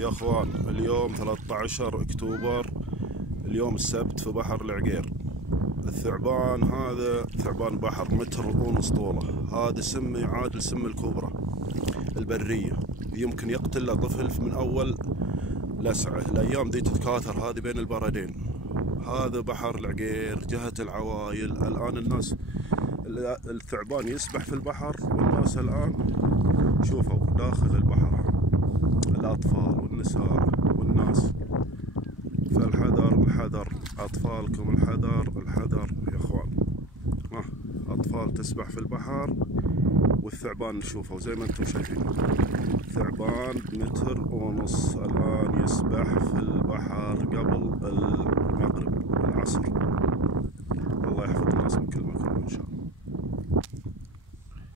يا اخوان، اليوم 13 اكتوبر، اليوم السبت في بحر العقير. الثعبان هذا ثعبان بحر 1.5 متر طوله، هذا سم يعادل سم الكوبرا البرية، يمكن يقتل طفل من اول لسعة. الايام دي تتكاثر هذه بين البردين. هذا بحر العقير جهة العوايل. الان الناس الثعبان يسبح في البحر، والناس الان شوفوا داخل البحر، الأطفال والنساء والناس. فالحذر الحذر، أطفالكم الحذر الحذر يا إخوان. أطفال تسبح في البحر، والثعبان نشوفه زي ما أنتم شايفين. ثعبان 1.5 متر الآن يسبح في البحر قبل المغرب العصر. الله يحفظ الناس من كل مكان إن شاء الله.